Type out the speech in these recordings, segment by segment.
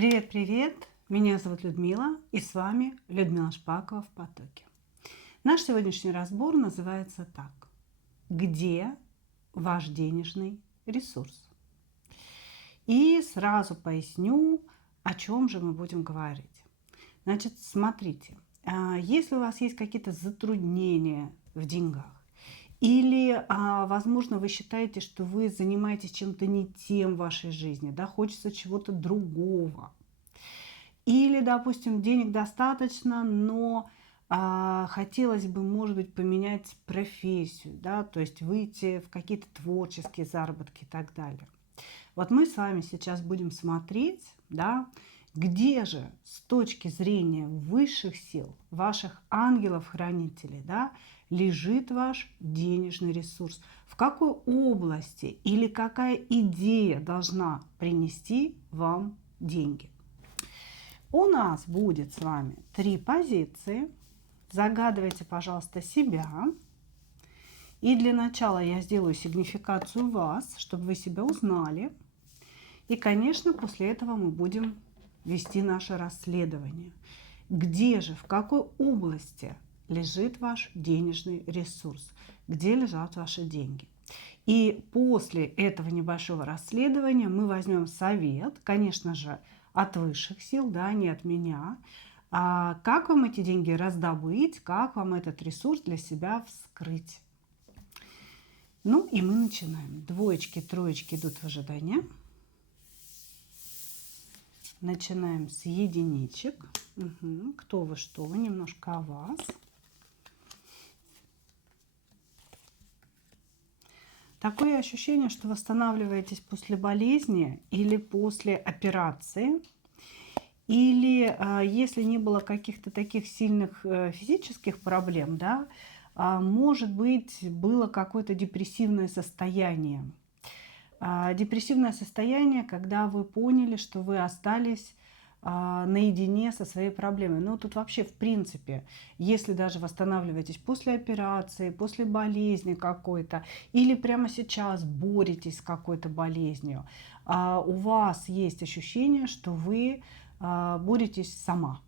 Привет-привет! Меня зовут Людмила, и с вами Людмила Шпакова в потоке. Наш сегодняшний разбор называется так. Где ваш денежный ресурс? И сразу поясню, о чем же мы будем говорить. Значит, смотрите, если у вас есть какие-то затруднения в деньгах, или, возможно, вы считаете, что вы занимаетесь чем-то не тем в вашей жизни, да, хочется чего-то другого, или, допустим, денег достаточно, но хотелось бы, может быть, поменять профессию, да, то есть выйти в какие-то творческие заработки и так далее. Вот мы с вами сейчас будем смотреть, да, где же с точки зрения высших сил, ваших ангелов-хранителей, да, лежит ваш денежный ресурс, в какой области или какая идея должна принести вам деньги. У нас будет с вами 3 позиции. Загадывайте, пожалуйста, себя. И для начала я сделаю сигнификацию вас, чтобы вы себя узнали. И, конечно, после этого мы будем вести наше расследование. Где же, в какой области лежит ваш денежный ресурс? Где лежат ваши деньги? И после этого небольшого расследования мы возьмем совет, конечно же, от высших сил, да, не от меня. Как вам эти деньги раздобыть, как вам этот ресурс для себя вскрыть? Ну и мы начинаем. Двоечки, троечки идут в ожидание. Начинаем с единичек. Угу. Кто вы, что вы, немножко о вас. Такое ощущение, что восстанавливаетесь после болезни или после операции. Или если не было каких-то таких сильных физических проблем, да, может быть, было какое-то депрессивное состояние. Депрессивное состояние, когда вы поняли, что вы остались наедине со своей проблемой. Ну, тут вообще, в принципе, если даже восстанавливаетесь после операции, после болезни какой-то, или прямо сейчас боретесь с какой-то болезнью, у вас есть ощущение, что вы боретесь сама.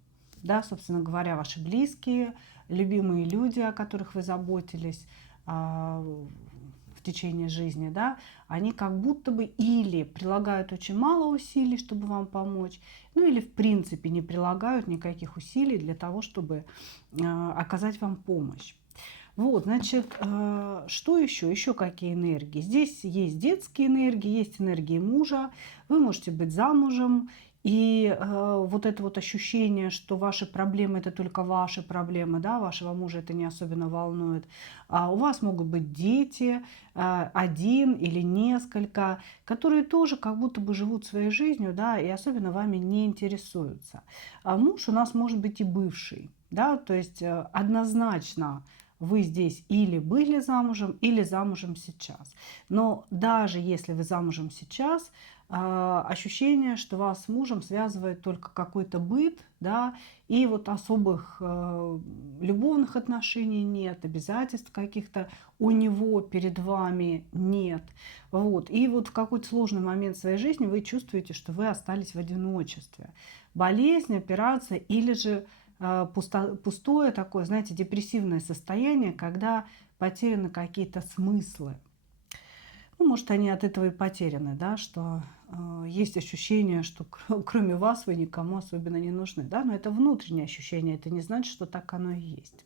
Да, собственно говоря, ваши близкие, любимые люди, о которых вы заботились в течение жизни, да, они как будто бы или прилагают очень мало усилий, чтобы вам помочь, ну или в принципе не прилагают никаких усилий для того, чтобы оказать вам помощь. Вот, значит, что еще? Еще какие энергии? Здесь есть детские энергии, есть энергии мужа. Вы можете быть замужем. И вот это вот ощущение, что ваши проблемы – это только ваши проблемы, да, вашего мужа это не особенно волнует. У вас могут быть дети, один или несколько, которые тоже как будто бы живут своей жизнью, да, и особенно вами не интересуются. А муж у нас может быть и бывший, да, то есть однозначно вы здесь или были замужем, или замужем сейчас. Но даже если вы замужем сейчас, ощущение, что вас с мужем связывает только какой-то быт, да, и вот особых любовных отношений нет, обязательств каких-то у него перед вами нет. Вот. И вот в какой-то сложный момент своей жизни вы чувствуете, что вы остались в одиночестве. Болезнь, операция или же пустое такое, знаете, депрессивное состояние, когда потеряны какие-то смыслы. Ну, может, они от этого и потеряны, да, что есть ощущение, что кроме вас вы никому особенно не нужны, да, но это внутреннее ощущение, это не значит, что так оно и есть.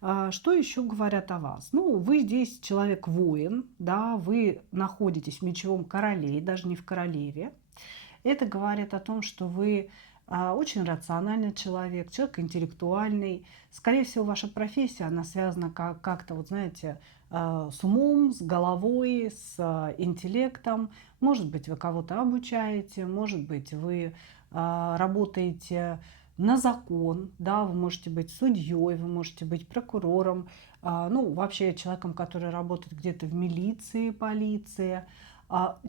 Что еще говорят о вас? Ну, вы здесь человек-воин, да, вы находитесь в мечевом короле, даже не в королеве. Это говорит о том, что вы очень рациональный человек, человек интеллектуальный. Скорее всего, ваша профессия, она связана как-то, вот знаете, с умом, с головой, с интеллектом. Может быть, вы кого-то обучаете, может быть, вы работаете на закон, да, вы можете быть судьей, вы можете быть прокурором, ну, вообще человеком, который работает где-то в милиции, полиции,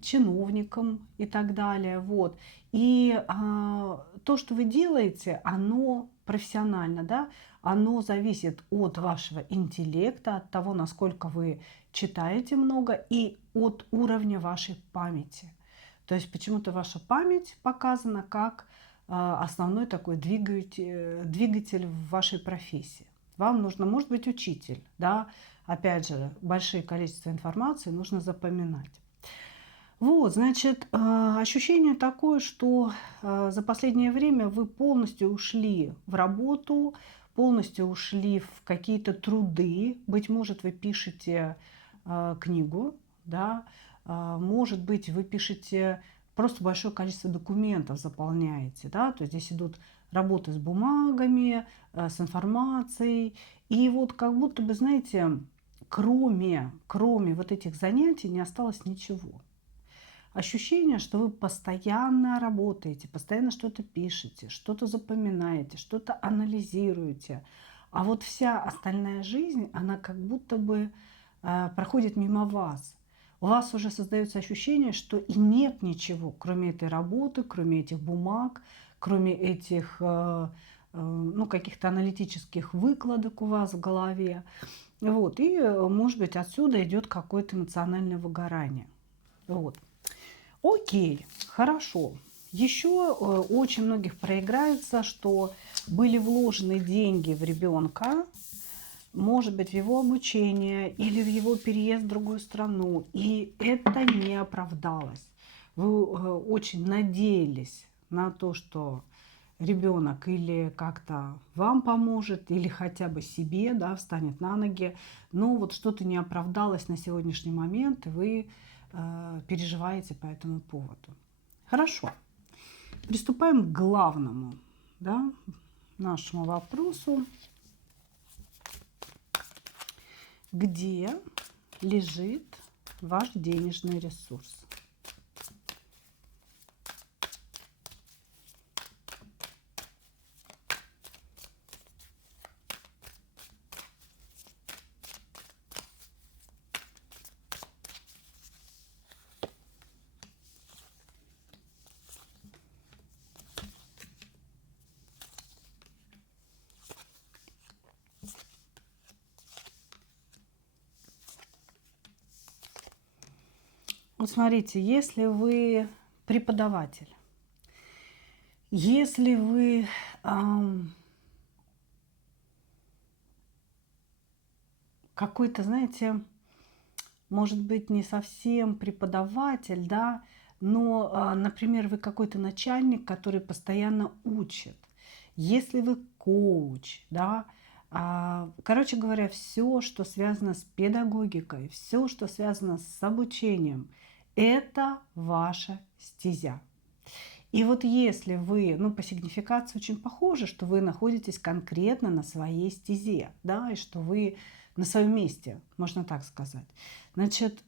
чиновником и так далее. Вот. И то, что вы делаете, оно профессионально, да, оно зависит от вашего интеллекта, от того, насколько вы читаете много и от уровня вашей памяти. То есть почему-то ваша память показана как основной такой двигатель в вашей профессии. Вам нужно, может быть, учитель, да, опять же, большое количество информации нужно запоминать. Вот, значит, ощущение такое, что за последнее время вы полностью ушли в работу, полностью ушли в какие-то труды. Быть может, вы пишете книгу, да, может быть, вы пишете просто большое количество документов, заполняете, да, то есть здесь идут работы с бумагами, с информацией. И вот как будто бы, знаете, кроме вот этих занятий не осталось ничего. Ощущение, что вы постоянно работаете, постоянно что-то пишете, что-то запоминаете, что-то анализируете. А вот вся остальная жизнь, она как будто бы проходит мимо вас. У вас уже создается ощущение, что и нет ничего, кроме этой работы, кроме этих бумаг, кроме этих ну, каких-то аналитических выкладок у вас в голове. Вот. И, может быть, отсюда идет какое-то эмоциональное выгорание. Вот. Окей, хорошо. Еще очень многих проиграется, что были вложены деньги в ребенка, может быть, в его обучение или в его переезд в другую страну, и это не оправдалось. Вы очень надеялись на то, что ребенок или как-то вам поможет, или хотя бы себе, да, встанет на ноги, но вот что-то не оправдалось на сегодняшний момент, и вы переживаете по этому поводу. Хорошо. Приступаем к главному, да, нашему вопросу. Где лежит ваш денежный ресурс? Вот смотрите, если вы преподаватель, если вы какой-то, знаете, может быть, не совсем преподаватель, да, но, например, вы какой-то начальник, который постоянно учит. Если вы коуч, да, короче говоря, все, что связано с педагогикой, все, что связано с обучением, это ваша стезя. И вот если вы, ну, по сигнификации очень похоже, что вы находитесь конкретно на своей стезе, да, и что вы на своем месте, можно так сказать. Значит,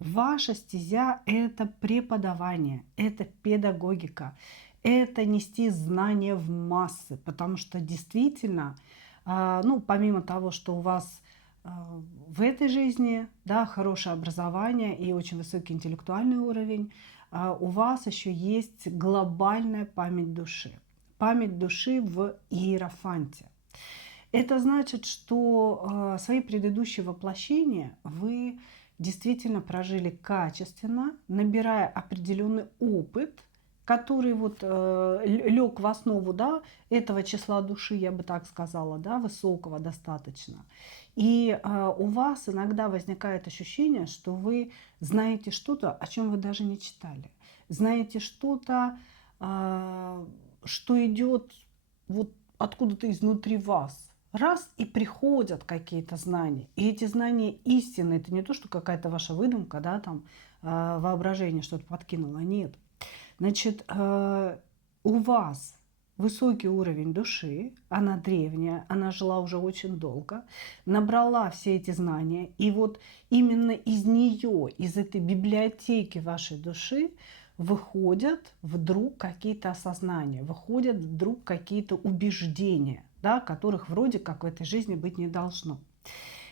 ваша стезя – это преподавание, это педагогика, это нести знания в массы, потому что действительно, ну, помимо того, что у вас в этой жизни, да, хорошее образование и очень высокий интеллектуальный уровень, у вас еще есть глобальная память души. Память души в иерофанте. Это значит, что свои предыдущие воплощения вы действительно прожили качественно, набирая определенный опыт, который вот лег в основу, да, этого числа души, я бы так сказала, да, высокого достаточно. И у вас иногда возникает ощущение, что вы знаете что-то, о чем вы даже не читали. Знаете что-то, что идет вот откуда-то изнутри вас. Раз и приходят какие-то знания. И эти знания истинные. Это не то, что какая-то ваша выдумка, да, там воображение что-то подкинуло. Нет. Значит, у вас высокий уровень души, она древняя, она жила уже очень долго, набрала все эти знания, и вот именно из нее, из этой библиотеки вашей души выходят вдруг какие-то осознания, выходят вдруг какие-то убеждения, да, которых вроде как в этой жизни быть не должно.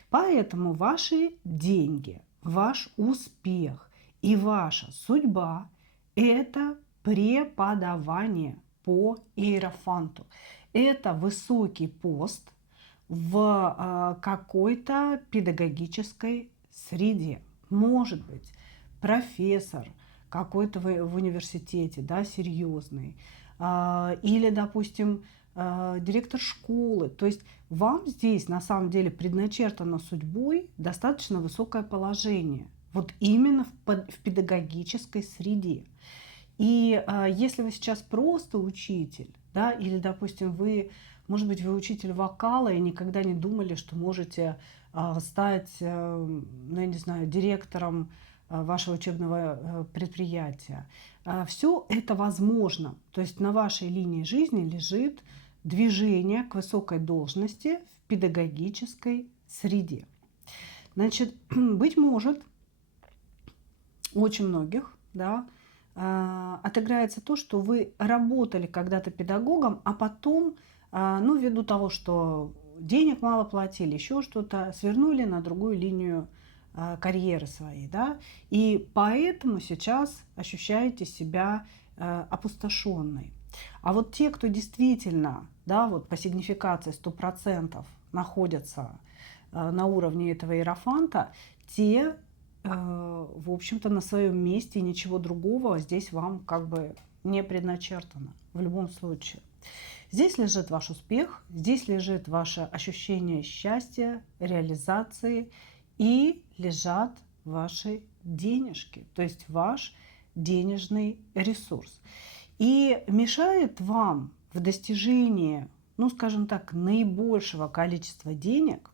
Поэтому ваши деньги, ваш успех и ваша судьба – это преподавание по иерофанту. Это высокий пост в какой-то педагогической среде. Может быть, профессор, какой-то в университете, да, серьезный, или, допустим, директор школы. То есть вам здесь на самом деле предначертано судьбой достаточно высокое положение. Вот именно в педагогической среде. И если вы сейчас просто учитель, да, или, допустим, вы, может быть, вы учитель вокала и никогда не думали, что можете стать, ну, я не знаю, директором вашего учебного предприятия. Все это возможно. То есть на вашей линии жизни лежит движение к высокой должности в педагогической среде. Значит, быть может, у очень многих, да, отыграется то, что вы работали когда-то педагогом, а потом, ну, ввиду того, что денег мало платили, еще что-то, свернули на другую линию карьеры своей, да, и поэтому сейчас ощущаете себя опустошенной. А вот те, кто действительно, да, вот по сигнификации 100% находятся на уровне этого иерофанта, те, в общем-то, на своем месте, ничего другого здесь вам как бы не предначертано в любом случае. Здесь лежит ваш успех, здесь лежит ваше ощущение счастья, реализации, и лежат ваши денежки, то есть ваш денежный ресурс. И мешает вам в достижении, ну, скажем так, наибольшего количества денег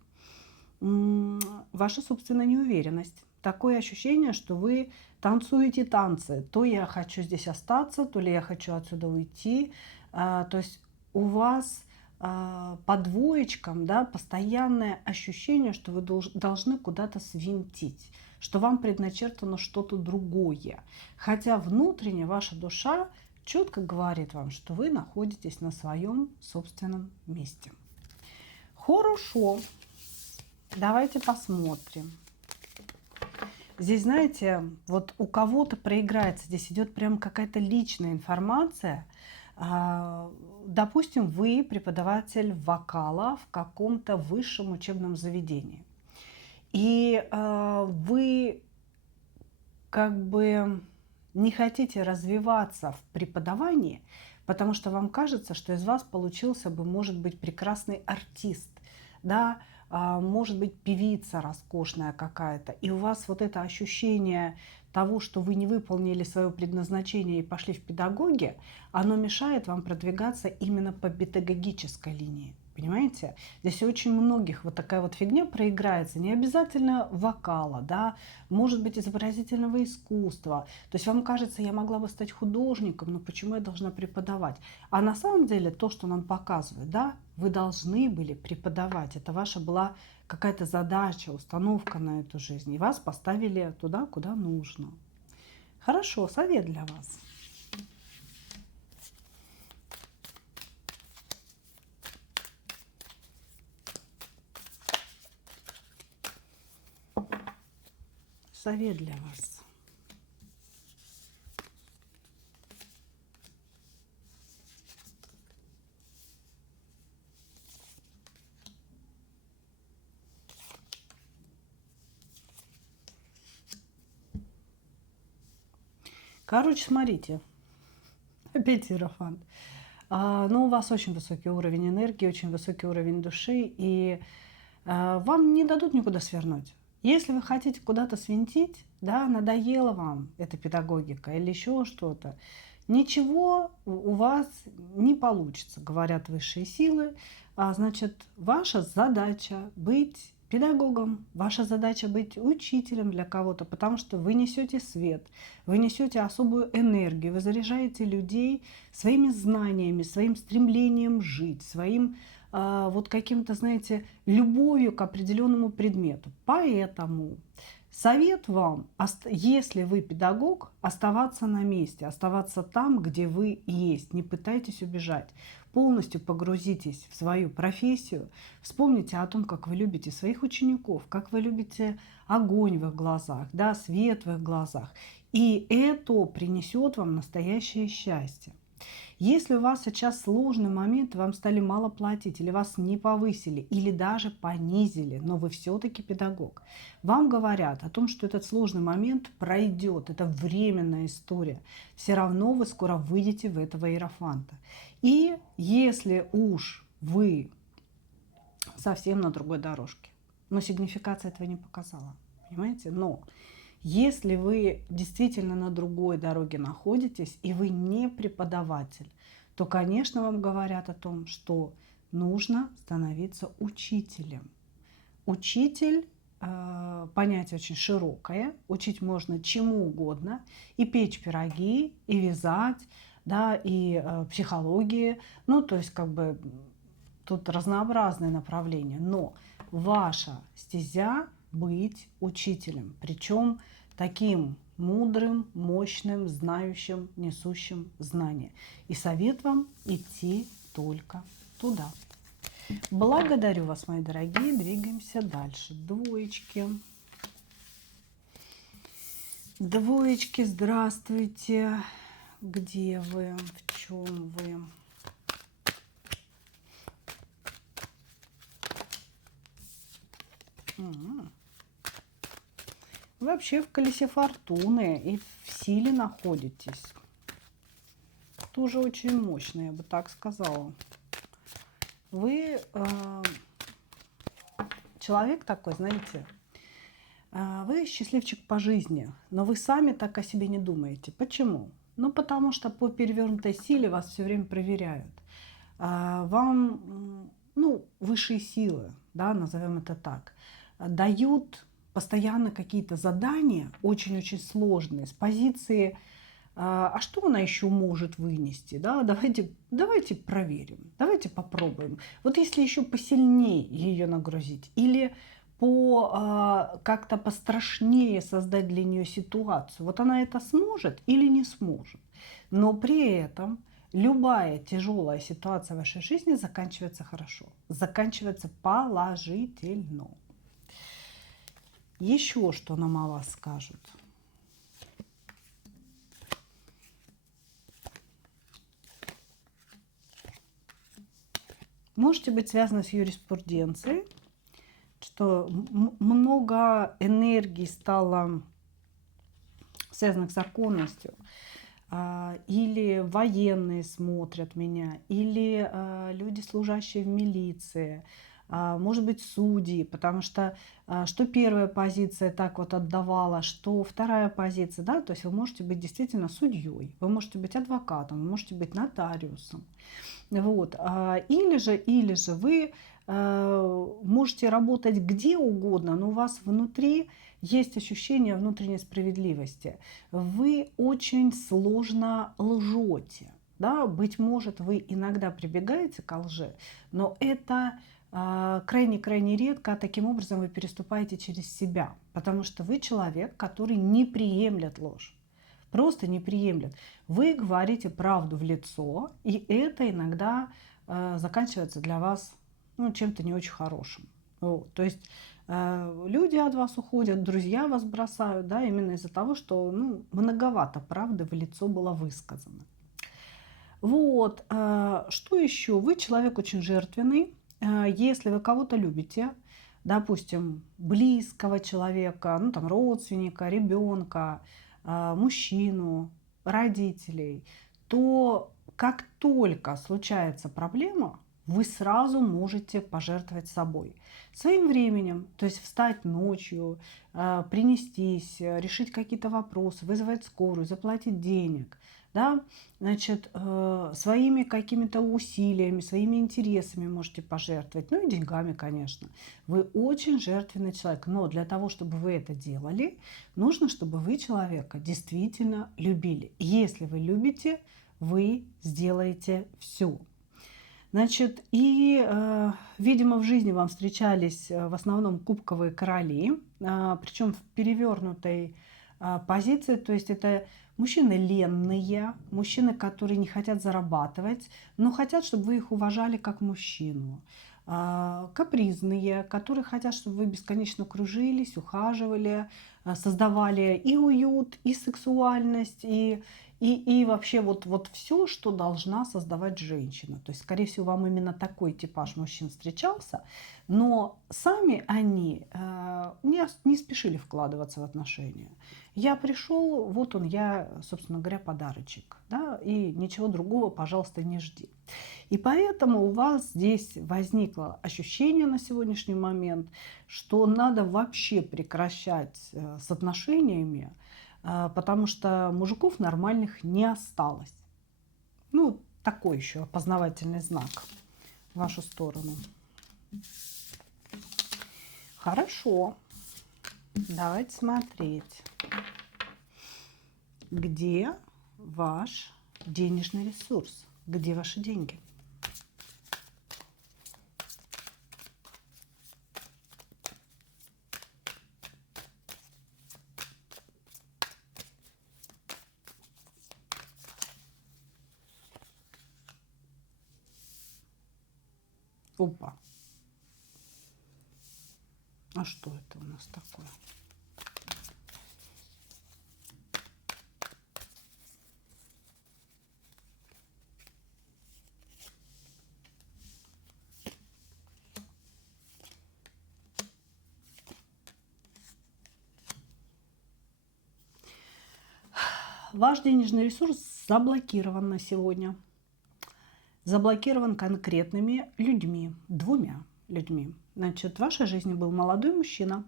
ваша собственная неуверенность. Такое ощущение, что вы танцуете танцы. То я хочу здесь остаться, то ли я хочу отсюда уйти. То есть у вас по двоечкам, да, постоянное ощущение, что вы должны куда-то свинтить, что вам предначертано что-то другое. Хотя внутренне ваша душа четко говорит вам, что вы находитесь на своем собственном месте. Хорошо, давайте посмотрим. Здесь, знаете, вот у кого-то проиграется, здесь идет прям какая-то личная информация. Допустим, вы преподаватель вокала в каком-то высшем учебном заведении. И вы как бы не хотите развиваться в преподавании, потому что вам кажется, что из вас получился бы, может быть, прекрасный артист, да, может быть, певица роскошная какая-то, и у вас вот это ощущение того, что вы не выполнили свое предназначение и пошли в педагоги, оно мешает вам продвигаться именно по педагогической линии. Понимаете? Здесь у очень многих вот такая вот фигня проиграется. Не обязательно вокала, да, может быть, изобразительного искусства. То есть вам кажется, я могла бы стать художником, но почему я должна преподавать? А на самом деле то, что нам показывают, да, вы должны были преподавать. Это ваша была какая-то задача, установка на эту жизнь. И вас поставили туда, куда нужно. Хорошо, совет для вас. Совет для вас. Короче, смотрите. Опять иерофант. Ну, у вас очень высокий уровень энергии, очень высокий уровень души, и вам не дадут никуда свернуть. Если вы хотите куда-то свинтить, да, надоела вам эта педагогика или еще что-то, ничего у вас не получится, говорят высшие силы. Значит, ваша задача быть педагогом, ваша задача быть учителем для кого-то, потому что вы несете свет, вы несете особую энергию, вы заряжаете людей своими знаниями, своим стремлением жить, своим вот каким-то, знаете, любовью к определенному предмету. Поэтому совет вам, если вы педагог, оставаться на месте, оставаться там, где вы есть, не пытайтесь убежать. Полностью погрузитесь в свою профессию, вспомните о том, как вы любите своих учеников, как вы любите огонь в их глазах, да, свет в их глазах. И это принесет вам настоящее счастье. Если у вас сейчас сложный момент, вам стали мало платить, или вас не повысили, или даже понизили, но вы все-таки педагог, вам говорят о том, что этот сложный момент пройдет, это временная история. Все равно вы скоро выйдете в этого иерофанта. И если уж вы совсем на другой дорожке, но сигнификация этого не показала, понимаете? Но если вы действительно на другой дороге находитесь, и вы не преподаватель, то, конечно, вам говорят о том, что нужно становиться учителем. Учитель понятие очень широкое. Учить можно чему угодно. И печь пироги, и вязать, да, и психологии. Ну, то есть, как бы, тут разнообразные направления. Но ваша стезя быть учителем. Причем таким мудрым, мощным, знающим, несущим знания. И совет вам идти только туда. Благодарю вас, мои дорогие. Двигаемся дальше. Двоечки. Двоечки, здравствуйте. Где вы? В чем вы? Вообще в колесе фортуны и в силе находитесь. Тоже очень мощно, я бы так сказала. Вы человек такой, знаете, вы счастливчик по жизни, но вы сами так о себе не думаете. Почему? Ну, потому что по перевернутой силе вас все время проверяют. Вам, ну, высшие силы, да, назовем это так, дают постоянно какие-то задания, очень-очень сложные, с позиции, а что она еще может вынести, да, давайте проверим, давайте попробуем. Вот если еще посильнее ее нагрузить или как-то пострашнее создать для нее ситуацию, вот она это сможет или не сможет. Но при этом любая тяжелая ситуация в вашей жизни заканчивается хорошо, заканчивается положительно. Еще что нам о вас скажут? Можете быть связаны с юриспруденцией, что много энергии стало связанных с законностью. Или военные смотрят меня, или люди, служащие в милиции, может быть, судьи, потому что первая позиция так вот отдавала, что вторая позиция, да, то есть вы можете быть действительно судьей, вы можете быть адвокатом, вы можете быть нотариусом, вот, или же вы можете работать где угодно, но у вас внутри есть ощущение внутренней справедливости. Вы очень сложно лжете. Да? Быть может, вы иногда прибегаете к лжи, но это крайне-крайне редко. Таким образом вы переступаете через себя, потому что вы человек, который не приемлет ложь. Просто не приемлет. Вы говорите правду в лицо, и это иногда заканчивается для вас чем-то не очень хорошим. Вот. То есть люди от вас уходят, друзья вас бросают, да, именно из-за того, что многовато правды в лицо было высказано. Вот. Что еще? Вы человек очень жертвенный. Если вы кого-то любите, допустим, близкого человека, родственника, ребенка, мужчину, родителей, то как только случается проблема, вы сразу можете пожертвовать собой, своим временем, то есть встать ночью, принестись, решить какие-то вопросы, вызвать скорую, заплатить денег, да, значит, своими какими-то усилиями, своими интересами можете пожертвовать, ну и деньгами, конечно. Вы очень жертвенный человек, но для того, чтобы вы это делали, нужно, чтобы вы человека действительно любили. Если вы любите, вы сделаете все. Значит, и, видимо, в жизни вам встречались в основном кубковые короли, причем в перевернутой позиции, то есть это мужчины ленные, мужчины, которые не хотят зарабатывать, но хотят, чтобы вы их уважали как мужчину. Капризные, которые хотят, чтобы вы бесконечно кружились, ухаживали, создавали и уют, и сексуальность, и И вообще вот все, что должна создавать женщина. То есть, скорее всего, вам именно такой типаж мужчин встречался, но сами они не спешили вкладываться в отношения. Я пришел, вот он, я, собственно говоря, подарочек, да, и ничего другого, пожалуйста, не жди. И поэтому у вас здесь возникло ощущение на сегодняшний момент, что надо вообще прекращать с отношениями, потому что мужиков нормальных не осталось. Ну, такой еще опознавательный знак в вашу сторону. Хорошо. Давайте смотреть, где ваш денежный ресурс, где ваши деньги. Опа. А что это у нас такое? Ваш денежный ресурс заблокирован на сегодня. Заблокирован конкретными людьми, двумя людьми. Значит, в вашей жизни был молодой мужчина,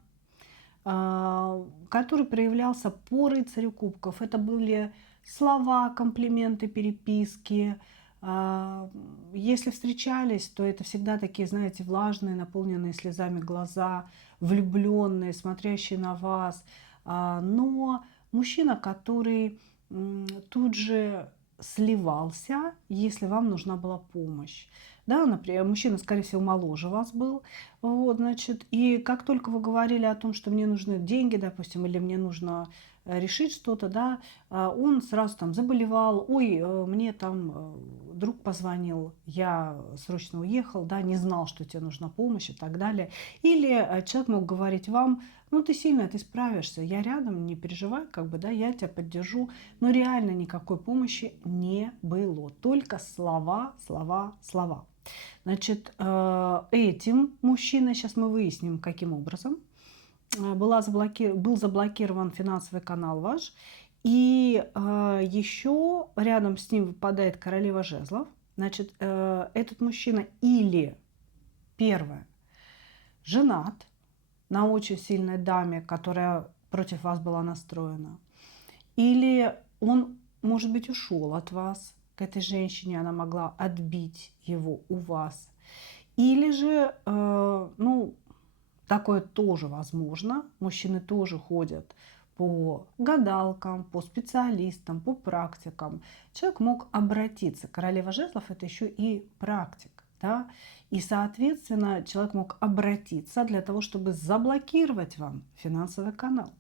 который проявлялся по рыцарю кубков. Это были слова, комплименты, переписки. Если встречались, то это всегда такие, знаете, влажные, наполненные слезами глаза, влюбленные, смотрящие на вас. Но мужчина, который тут же сливался, если вам нужна была помощь. Да, например, мужчина, скорее всего, моложе вас был. Вот, значит, и как только вы говорили о том, что мне нужны деньги, допустим, или мне нужно решить что-то, да, он сразу там заболевал, ой, мне там друг позвонил, я срочно уехал, да, не знал, что тебе нужна помощь и так далее. Или человек мог говорить вам, ну, ты сильная, ты справишься, я рядом, не переживай, как бы, да, я тебя поддержу. Но реально никакой помощи не было, только слова, слова, слова. Значит, этим мужчиной, сейчас мы выясним, каким образом, был заблокирован финансовый канал ваш. И еще рядом с ним выпадает королева жезлов. Значит, этот мужчина или, первое, женат на очень сильной даме, которая против вас была настроена. Или он, может быть, ушел от вас к этой женщине, она могла отбить его у вас. Или же, ну, такое тоже возможно. Мужчины тоже ходят по гадалкам, по специалистам, по практикам. Человек мог обратиться. Королева жезлов – это еще и практик. Да? И, соответственно, человек мог обратиться для того, чтобы заблокировать вам финансовый канал.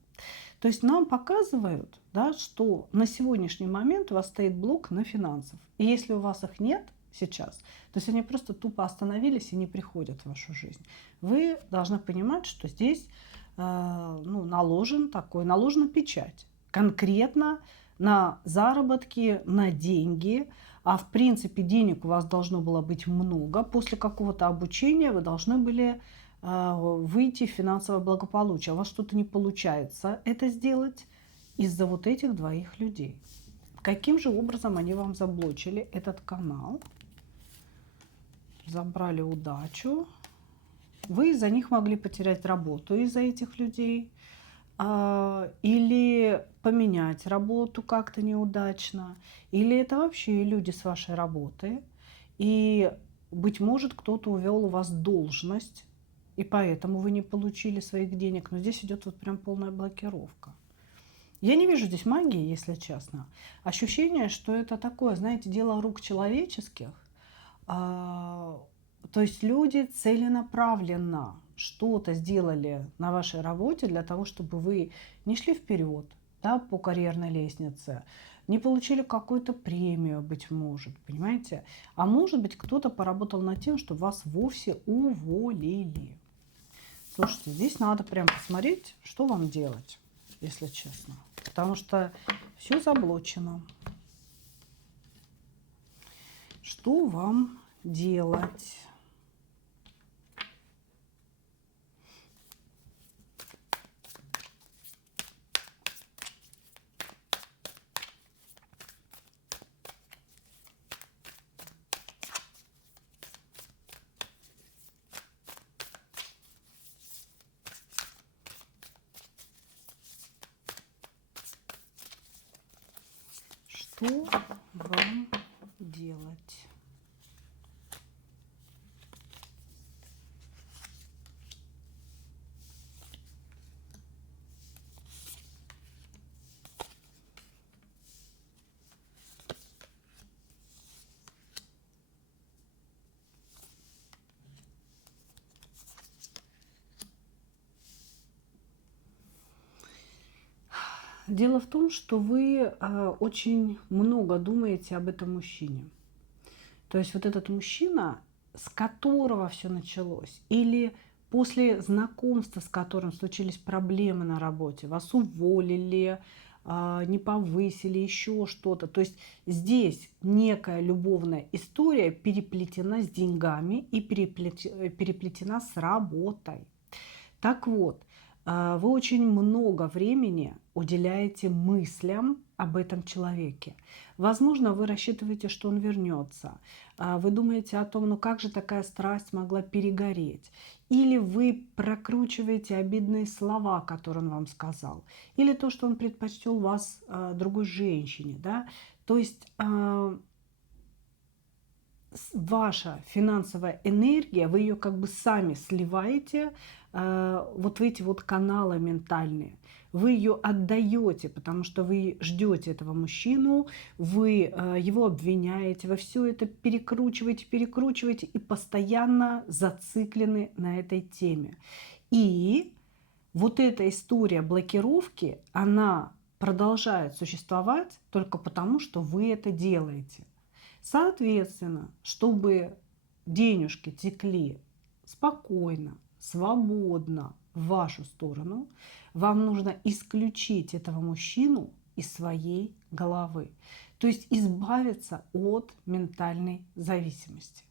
То есть нам показывают, да, что на сегодняшний момент у вас стоит блок на финансов. И если у вас их нет сейчас, то есть они просто тупо остановились и не приходят в вашу жизнь, вы должны понимать, что здесь ну, наложена печать. Конкретно на заработки, на деньги. А в принципе денег у вас должно было быть много. После какого-то обучения вы должны были выйти в финансовое благополучие. У вас что-то не получается это сделать из-за вот этих двоих людей. Каким же образом они вам заблочили этот канал? Забрали удачу. Вы из-за них могли потерять работу из-за этих людей. Или поменять работу как-то неудачно. Или это вообще люди с вашей работы. И, быть может, кто-то увел у вас должность, и поэтому вы не получили своих денег. Но здесь идет вот прям полная блокировка. Я не вижу здесь магии, если честно. Ощущение, что это такое, знаете, дело рук человеческих. То есть люди целенаправленно что-то сделали на вашей работе для того, чтобы вы не шли вперед, да, по карьерной лестнице, не получили какую-то премию, быть может, понимаете? А может быть, кто-то поработал над тем, чтобы вас вовсе уволили. Слушайте, здесь надо прям посмотреть, что вам делать, если честно. Потому что все заблочено. Что вам делать? Что вам делать? Дело в том, что вы очень много думаете об этом мужчине. То есть вот этот мужчина, с которого все началось, или после знакомства, с которым случились проблемы на работе, вас уволили, не повысили, еще что-то. То есть здесь некая любовная история переплетена с деньгами и переплетена с работой. Так вот, вы очень много времени уделяете мыслям об этом человеке. Возможно, вы рассчитываете, что он вернется. Вы думаете о том, ну как же такая страсть могла перегореть. Или вы прокручиваете обидные слова, которые он вам сказал. Или то, что он предпочтел вас другой женщине. Да? То есть ваша финансовая энергия, вы ее как бы сами сливаете вот в эти вот каналы ментальные. Вы ее отдаете, потому что вы ждете этого мужчину, вы его обвиняете, вы все это перекручиваете и постоянно зациклены на этой теме. И вот эта история блокировки, она продолжает существовать только потому, что вы это делаете. Соответственно, чтобы денежки текли спокойно, свободно в вашу сторону, вам нужно исключить этого мужчину из своей головы. То есть избавиться от ментальной зависимости.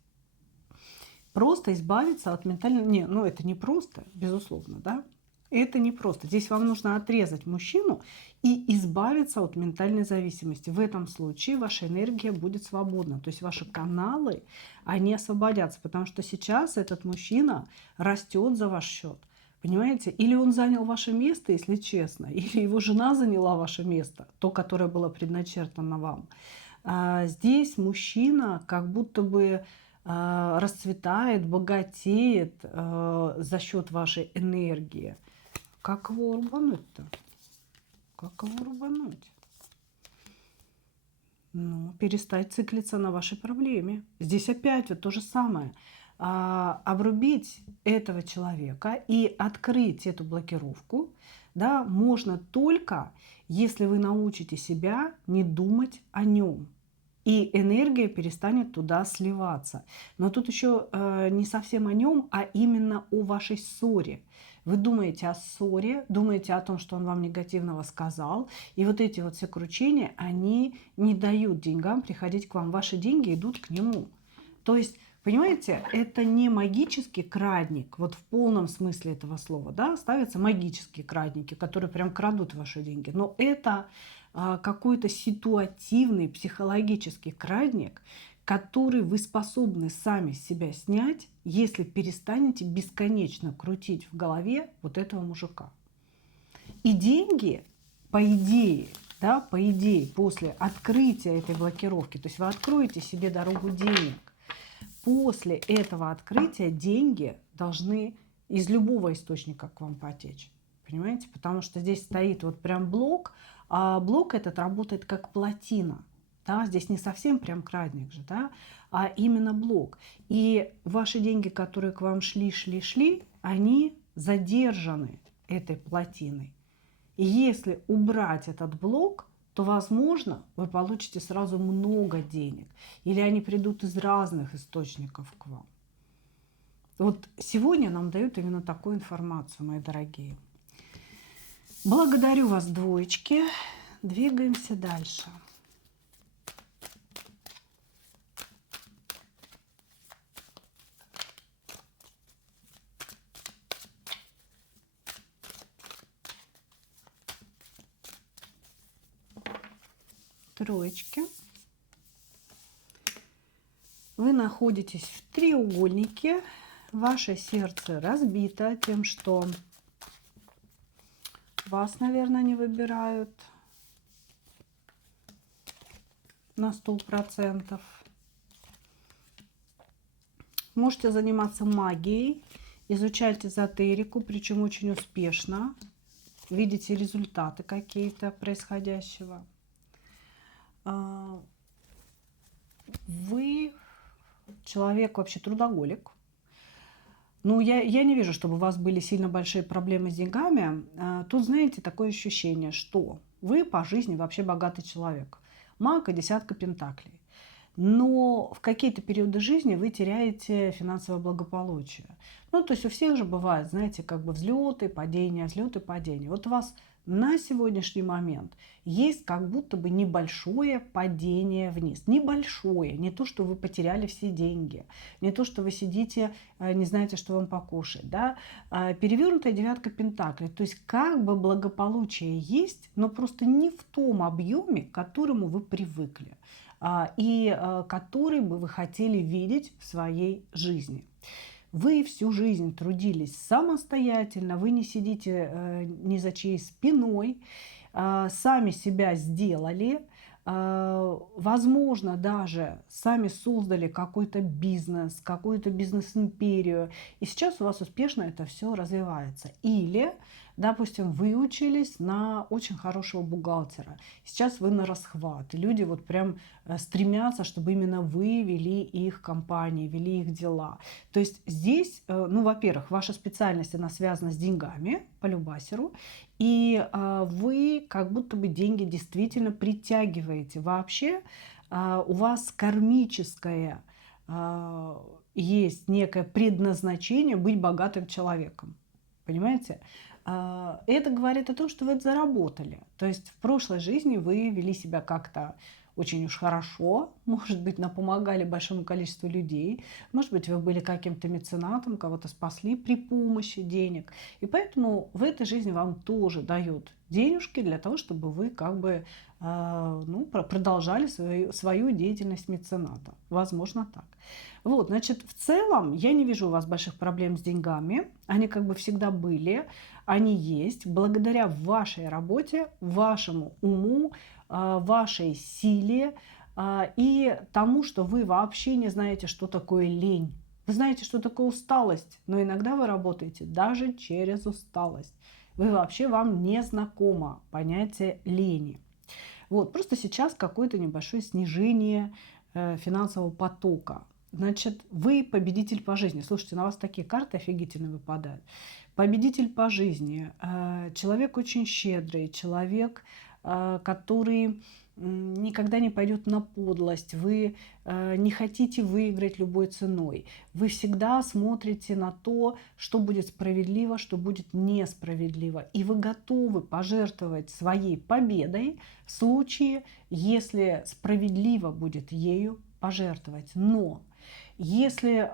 Просто избавиться от ментальной... Не, ну это не просто, безусловно, да? Это не просто. Здесь вам нужно отрезать мужчину и избавиться от ментальной зависимости. В этом случае ваша энергия будет свободна. То есть ваши каналы, они освободятся. Потому что сейчас этот мужчина растет за ваш счет. Понимаете? Или он занял ваше место, если честно, или его жена заняла ваше место, то, которое было предначертано вам. Здесь мужчина как будто бы расцветает, богатеет за счет вашей энергии. Как его рубануть-то? Как его рубануть? Ну, перестать циклиться на вашей проблеме. Здесь опять вот то же самое. Обрубить этого человека и открыть эту блокировку, да, можно только, если вы научите себя не думать о нем. И энергия перестанет туда сливаться. Но тут еще не совсем о нем, а именно о вашей ссоре. Вы думаете о ссоре, думаете о том, что он вам негативного сказал. И вот эти вот все кручения, они не дают деньгам приходить к вам. Ваши деньги идут к нему. То есть, понимаете, это не магический крадник, вот в полном смысле этого слова, да, ставятся магические крадники, которые прям крадут ваши деньги. Но это какой-то ситуативный психологический крадник, который вы способны сами с себя снять, если перестанете бесконечно крутить в голове вот этого мужика. И деньги, по идее, да, по идее, после открытия этой блокировки, то есть вы откроете себе дорогу денег, после этого открытия деньги должны из любого источника к вам потечь. Понимаете? Потому что здесь стоит вот прям блок, а блок этот работает как плотина. Да? Здесь не совсем прям крадник же, да? А именно блок. И ваши деньги, которые к вам шли, они задержаны этой плотиной. И если убрать этот блок, то, возможно, вы получите сразу много денег. Или они придут из разных источников к вам. Вот сегодня нам дают именно такую информацию, мои дорогие. Благодарю вас, двоечки. Двигаемся дальше. троечки. Вы находитесь в треугольнике. Ваше сердце разбито тем, что вас, наверное, не выбирают на 100%. Можете заниматься магией, изучать эзотерику, причем очень успешно. Видите результаты какие-то происходящего. Вы человек вообще трудоголик. Ну, я не вижу, чтобы у вас были сильно большие проблемы с деньгами. Тут, знаете, такое ощущение, что вы по жизни вообще богатый человек. Маг и десятка пентаклей. Но в какие-то периоды жизни вы теряете финансовое благополучие. Ну, то есть у всех же бывает, знаете, как бы взлеты, падения, взлеты, падения. Вот у вас на сегодняшний момент есть как будто бы небольшое падение вниз. Небольшое, не то, что вы потеряли все деньги, не то, что вы сидите, не знаете, что вам покушать. Да? Перевернутая девятка пентаклей. То есть как бы благополучие есть, но просто не в том объеме, к которому вы привыкли и который бы вы хотели видеть в своей жизни. Вы всю жизнь трудились самостоятельно, вы не сидите ни за чьей спиной, сами себя сделали, возможно, даже сами создали какой-то бизнес-империю, и сейчас у вас успешно это все развивается. Или, допустим, вы учились на очень хорошего бухгалтера, сейчас вы на расхват, и люди вот прям стремятся, чтобы именно вы вели их компании, вели их дела. То есть здесь, ну, во-первых, ваша специальность, она связана с деньгами по любасеру, и вы как будто бы деньги действительно притягиваете. Вообще у вас кармическое есть некое предназначение быть богатым человеком. Понимаете? Это говорит о том, что вы это заработали. То есть в прошлой жизни вы вели себя как-то очень уж хорошо, может быть, напомогали большому количеству людей, может быть, вы были каким-то меценатом, кого-то спасли при помощи денег. И поэтому в этой жизни вам тоже дают денежки для того, чтобы вы как бы ну, продолжали свою деятельность мецената. Возможно, так. Вот, значит, в целом я не вижу у вас больших проблем с деньгами. Они как бы всегда были, они есть. Благодаря вашей работе, вашему уму, вашей силе и тому, что вы вообще не знаете, что такое лень. Вы знаете, что такое усталость, но иногда вы работаете даже через усталость. Вам не знакомо понятие лени. Вот, просто сейчас какое-то небольшое снижение финансового потока. Значит, вы победитель по жизни. Слушайте, на вас такие карты офигительно выпадают. Победитель по жизни. Человек очень щедрый, человек, который никогда не пойдет на подлость, вы не хотите выиграть любой ценой. Вы всегда смотрите на то, что будет справедливо, что будет несправедливо. И вы готовы пожертвовать своей победой в случае, если справедливо будет ею пожертвовать. Но если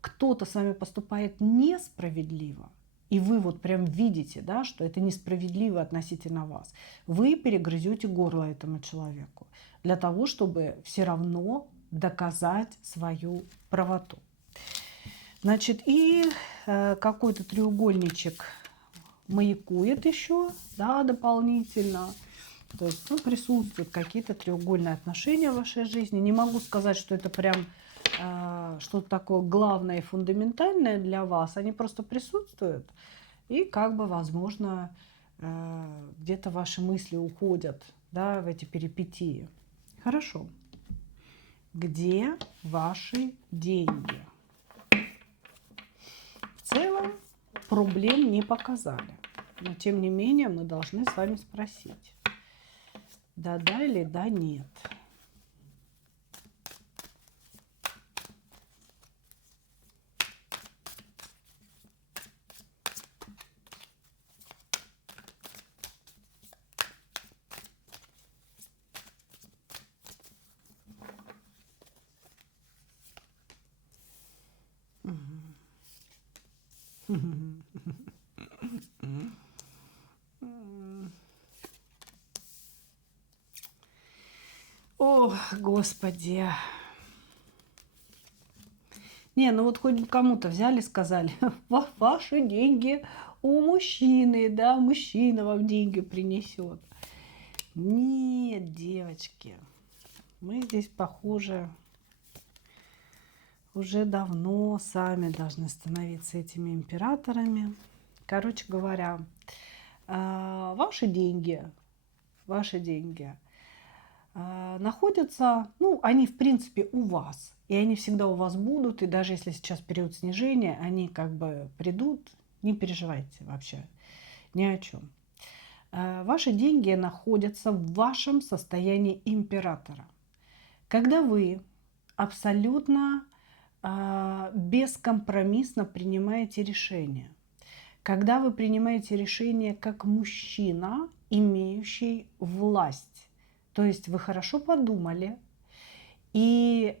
кто-то с вами поступает несправедливо, и вы вот прям видите, да, что это несправедливо относительно вас, вы перегрызете горло этому человеку для того, чтобы все равно доказать свою правоту. Значит, и какой-то треугольничек маякует еще, да, дополнительно. То есть, ну, присутствуют какие-то треугольные отношения в вашей жизни. Не могу сказать, что это прям что-то такое главное и фундаментальное для вас. Они просто присутствуют. И как бы, возможно, где-то ваши мысли уходят, да, в эти перипетии. Хорошо. Где ваши деньги? В целом проблем не показали. Но тем не менее мы должны с вами спросить. Да-да или да-нет. О, Господи. Не, ну вот хоть бы кому-то взяли, сказали, ваши деньги у мужчины, да, мужчина вам деньги принесет. Нет, девочки, мы здесь, похоже, уже давно сами должны становиться этими императорами. Короче говоря, ваши деньги находятся, ну, они в принципе у вас, и они всегда у вас будут, и даже если сейчас период снижения, они как бы придут, не переживайте вообще ни о чем. Ваши деньги находятся в вашем состоянии императора. Когда вы абсолютно бескомпромиссно принимаете решения, когда вы принимаете решение как мужчина, имеющий власть, то есть вы хорошо подумали, и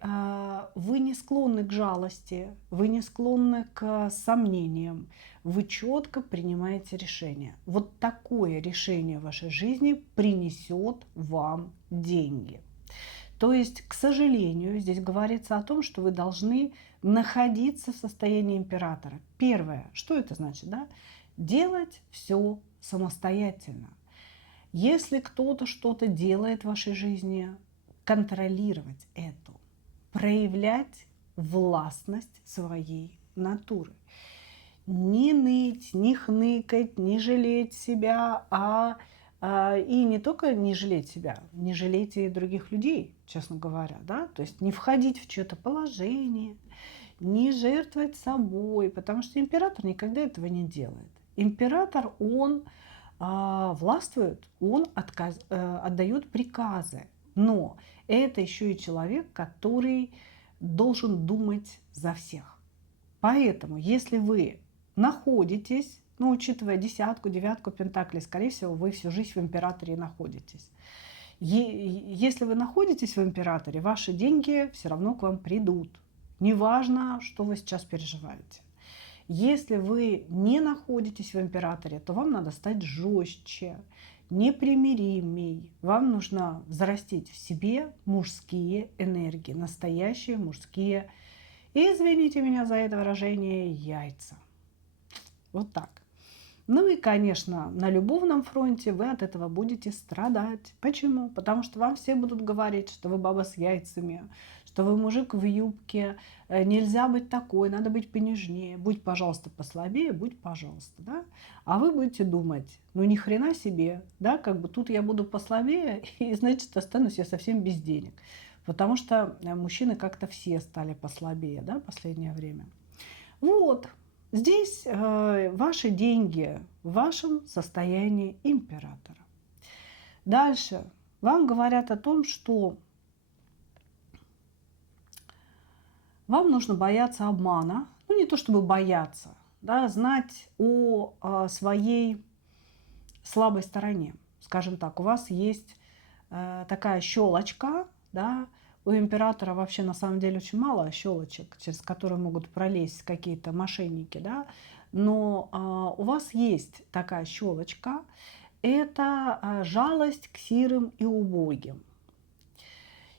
вы не склонны к жалости, вы не склонны к сомнениям, вы четко принимаете решение. Вот такое решение в вашей жизни принесет вам деньги. То есть, к сожалению, здесь говорится о том, что вы должны находиться в состоянии императора. Первое, что это значит? Да? Делать все самостоятельно. Если кто-то что-то делает в вашей жизни, контролировать это, проявлять властность своей натуры. Не ныть, не хныкать, не жалеть себя, и не только не жалеть себя, не жалейте и других людей, честно говоря, да, то есть не входить в чье-то положение, не жертвовать собой, потому что император никогда этого не делает. Император, он властвует, он отдает приказы, но это еще и человек, который должен думать за всех. Поэтому, если вы находитесь, ну, учитывая десятку, девятку пентаклей, скорее всего, вы всю жизнь в императоре находитесь. Если вы находитесь в императоре, ваши деньги все равно к вам придут. Неважно, что вы сейчас переживаете. Если вы не находитесь в императоре, то вам надо стать жестче, непримиримей. Вам нужно взрастить в себе мужские энергии, настоящие мужские, извините меня за это выражение, яйца. Вот так. Ну и, конечно, на любовном фронте вы от этого будете страдать. Почему? Потому что вам все будут говорить, что вы баба с яйцами, что вы мужик в юбке, нельзя быть такой, надо быть понежнее. Будь, пожалуйста, послабее, будь, пожалуйста. Да? А вы будете думать, ну ни хрена себе, да, как бы тут я буду послабее, и, значит, останусь я совсем без денег. Потому что мужчины как-то все стали послабее, да, в последнее время. Вот. Здесь ваши деньги в вашем состоянии императора. Дальше вам говорят о том, что вам нужно бояться обмана. Ну, не то чтобы бояться, да, знать о своей слабой стороне. Скажем так, у вас есть такая щелочка, да, у императора вообще на самом деле очень мало щелочек, через которые могут пролезть какие-то мошенники, да, но у вас есть такая щелочка, это жалость к сирым и убогим.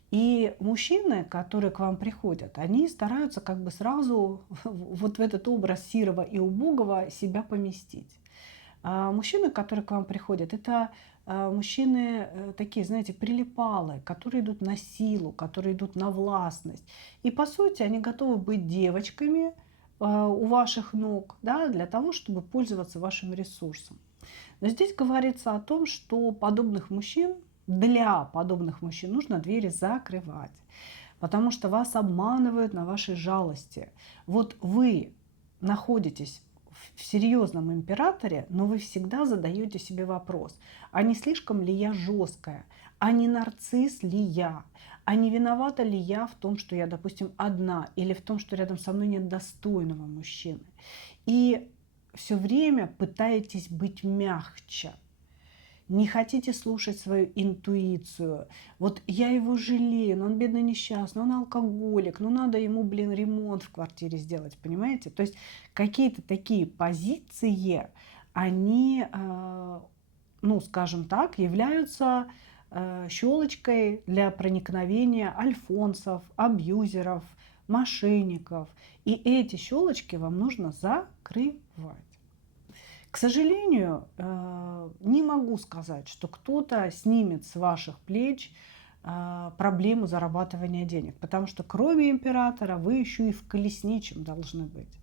И мужчины, которые к вам приходят, они стараются как бы сразу вот в этот образ сирого и убогого себя поместить. А мужчины, которые к вам приходят, это мужчины такие, знаете, прилипалы, которые идут на силу, которые идут на властность. И по сути они готовы быть девочками у ваших ног, да, для того, чтобы пользоваться вашим ресурсом. Но здесь говорится о том, что для подобных мужчин нужно двери закрывать, потому что вас обманывают на вашей жалости. Вот вы находитесь в серьезном императоре, но вы всегда задаете себе вопрос, а не слишком ли я жесткая, а не нарцисс ли я, а не виновата ли я в том, что я, допустим, одна, или в том, что рядом со мной нет достойного мужчины. И все время пытаетесь быть мягче. Не хотите слушать свою интуицию. Вот я его жалею, но он бедный несчастный, он алкоголик, ну надо ему, блин, ремонт в квартире сделать, понимаете? То есть какие-то такие позиции, они, ну, скажем так, являются щелочкой для проникновения альфонсов, абьюзеров, мошенников. И эти щелочки вам нужно закрывать. К сожалению, не могу сказать, что кто-то снимет с ваших плеч проблему зарабатывания денег, потому что кроме императора вы еще и в колесничем должны быть.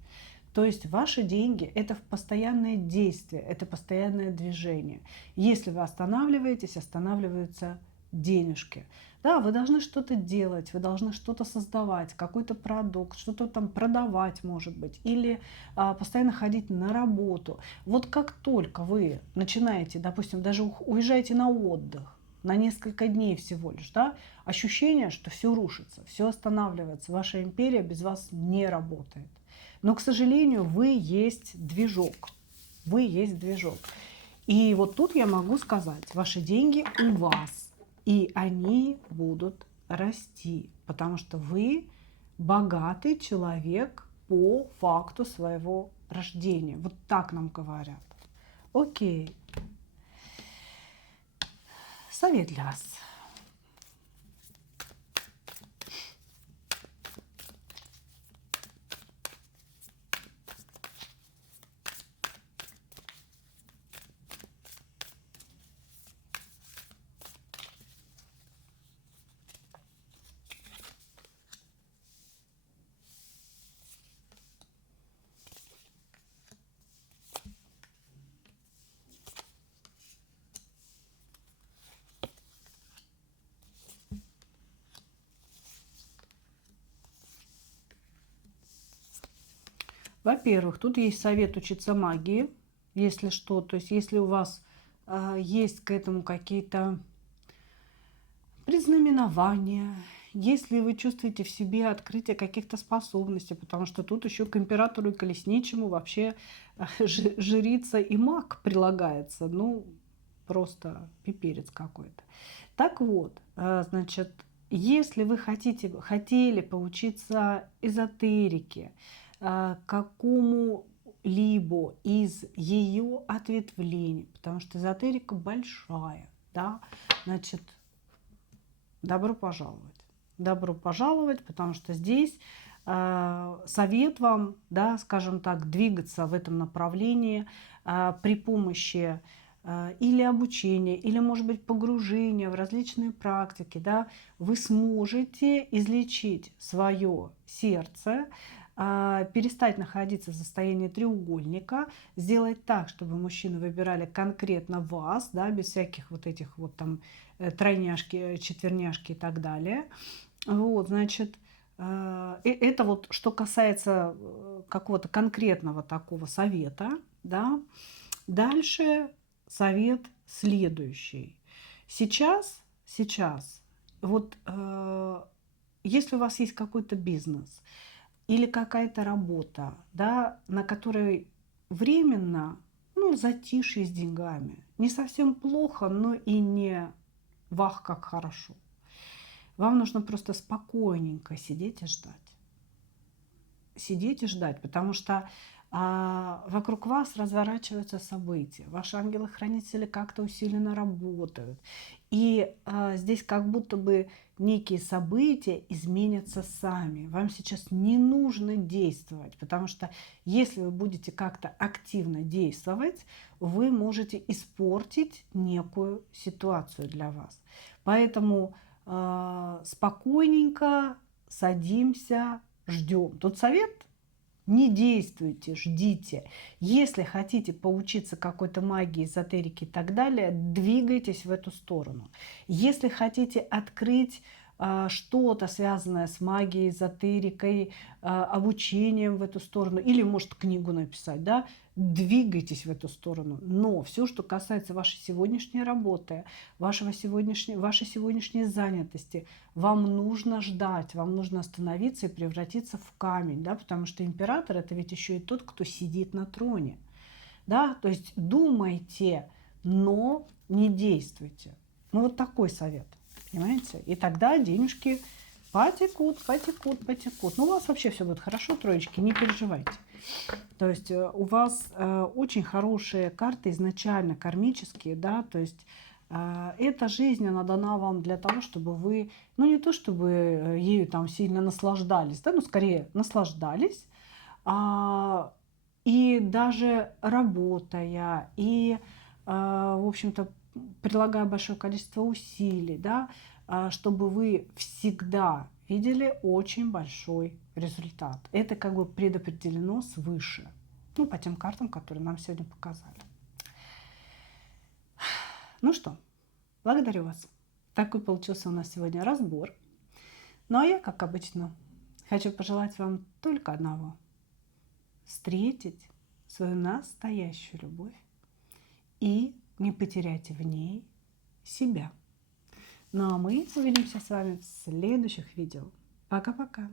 То есть ваши деньги – это постоянное действие, это постоянное движение. Если вы останавливаетесь, останавливаются денежки. Да, вы должны что-то делать, вы должны что-то создавать, какой-то продукт, что-то там продавать, может быть, или постоянно ходить на работу. Вот как только вы начинаете, допустим, даже уезжаете на отдых, на несколько дней всего лишь, да, ощущение, что все рушится, все останавливается, ваша империя без вас не работает. Но, к сожалению, вы есть движок. Вы есть движок. И вот тут я могу сказать, ваши деньги у вас, и они будут расти, потому что вы богатый человек по факту своего рождения. Вот так нам говорят. Окей. Совет для вас. Во-первых, тут есть совет учиться магии, если что. То есть если у вас есть к этому какие-то предзнаменования, если вы чувствуете в себе открытие каких-то способностей, потому что тут еще к императору и колесничему вообще жрица и маг прилагается. Ну, просто пиперец какой-то. Так вот, значит, если вы хотели поучиться эзотерике, какому-либо из ее ответвлений, потому что эзотерика большая, да, значит, добро пожаловать. Добро пожаловать, потому что здесь совет вам, да, скажем так, двигаться в этом направлении при помощи или обучения, или, может быть, погружения в различные практики, да, вы сможете излечить свое сердце, перестать находиться в состоянии треугольника, сделать так, чтобы мужчины выбирали конкретно вас, да, без всяких вот этих вот там тройняшки, четверняшки и так далее. Вот, значит, это вот что касается какого-то конкретного такого совета, да. Дальше совет следующий. Сейчас, вот если у вас есть какой-то бизнес или какая-то работа, да, на которой временно, ну, затишье с деньгами, не совсем плохо, но и не вах, как хорошо. Вам нужно просто спокойненько сидеть и ждать. Сидеть и ждать, потому что вокруг вас разворачиваются события. Ваши ангелы-хранители как-то усиленно работают. И здесь как будто бы некие события изменятся сами. Вам сейчас не нужно действовать, потому что если вы будете как-то активно действовать, вы можете испортить некую ситуацию для вас. Поэтому спокойненько садимся, ждем. Тут совет: не действуйте, ждите. Если хотите поучиться какой-то магии, эзотерике и так далее, двигайтесь в эту сторону. Если хотите открыть что-то связанное с магией, эзотерикой, обучением в эту сторону, или, может, книгу написать, да, двигайтесь в эту сторону. Но все, что касается вашей сегодняшней работы, вашей сегодняшней занятости, вам нужно ждать, вам нужно остановиться и превратиться в камень, да, потому что император – это ведь еще и тот, кто сидит на троне. Да? То есть думайте, но не действуйте. Ну, вот такой совет. Понимаете? И тогда денежки потекут. Ну, у вас вообще все будет хорошо, троечки, не переживайте. То есть у вас очень хорошие карты изначально кармические, да, то есть Эта жизнь, она дана вам для того, чтобы вы, ну не то чтобы ею там сильно наслаждались, да, ну скорее наслаждались, и даже работая, и, в общем-то, прилагая большое количество усилий, да, чтобы вы всегда видели очень большой результат. Это как бы предопределено свыше, ну, по тем картам, которые нам сегодня показали. Ну что, благодарю вас. Такой получился у нас сегодня разбор. Ну а я, как обычно, хочу пожелать вам только одного. Встретить свою настоящую любовь и не потерять в ней себя. Ну а мы увидимся с вами в следующих видео. Пока-пока.